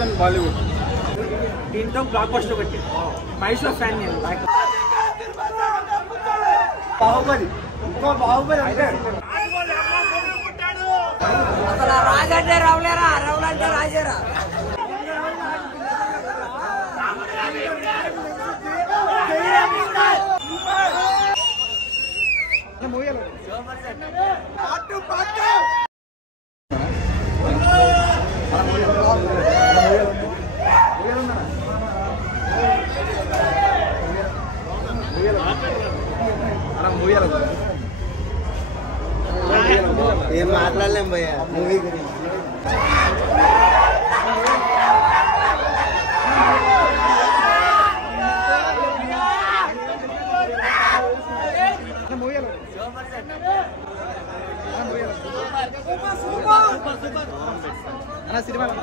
Then Bollywood. దీంతో block buster కొట్టింది. Mahesh fan నేను. బాహుబలి ఇంకో బాహుబలి అంటే అసలు రాజు అంటే రావులేరా, రావులు అంటే రాజేరా. ఏం మాట్లాడలేం భయ్యా మూవీ గురించి. సినిమాలో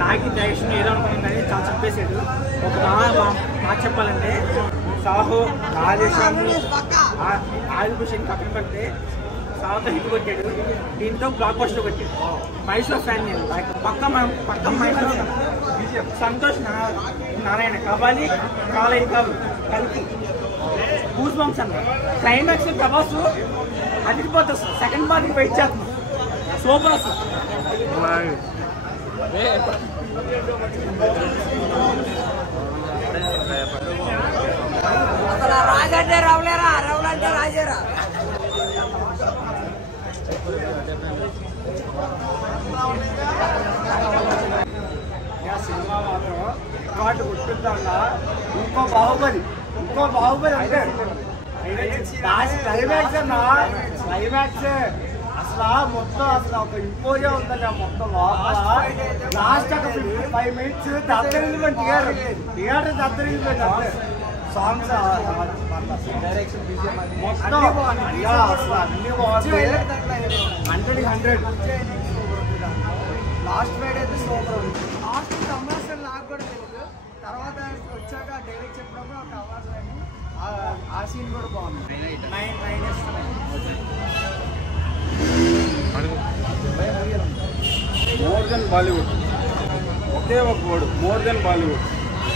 నాకు డైరెక్షన్ ఏదో అనుకున్నాం కానీ చాలా చెప్పేసాడు. ఒక మాట చెప్పాలంటే సాహో రాజేశ్వరి ఆదిభూషణ్ పక్కన పెడితే సాహోతో హిట్ కొట్టాడు. దీంతో బ్లాక్ బస్టర్ కొట్టాడు. మహేష్ ఫ్యాన్ నేను. పక్క మహేష్ సంతోష్ నారాయణ కబాలి కాలేజ్ కాదు కలిపి గూస్ బంప్స్ అన్న. క్లైమాక్స్ ప్రభాస్ అదిరిపోతుంది. సెకండ్ పార్టీ వెయిట్ చేస్తున్నాం. సూపర్ అసలు. అసలు రాజు అంటే రావులేరా, రావులు అంటే రాజేరా. సినిమా మాత్రం వాటి గుర్తుందా. ఇంకో బాహుబలి అంటే క్లైమాక్స్ అన్నా. క్లైమాక్స్ అసలు మొత్తం అసలు ఒక ఇంపోజే ఉందండి. మొత్తం లాస్ట్ ఒక 5 minutes దద్దరిల్లిపోయింది. థియేటర్ దద్దరిల్లిపోయింది. అంతే సాంగ్స్ మొత్తం అసలు అన్ని బాగుంటాయి. 100 లాస్ట్ ఫైట్ అయితే సూపర్ ఉంది. లాస్ట్ తమాషాలు నాకు కూడా తెలియదు. తర్వాత వచ్చాక డైరెక్ట్ చెప్పినప్పుడు ఒక తమాషాలు ఆ సీన్ కూడా బాగుంది. 9 మోర్ దెన్ బాలీవుడ్. ఒకే ఒక వర్డ్, మోర్ దెన్ బాలీవుడ్.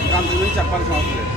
ఇంకా అంతకు మించి చెప్పాల్సిన అవసరం లేదు.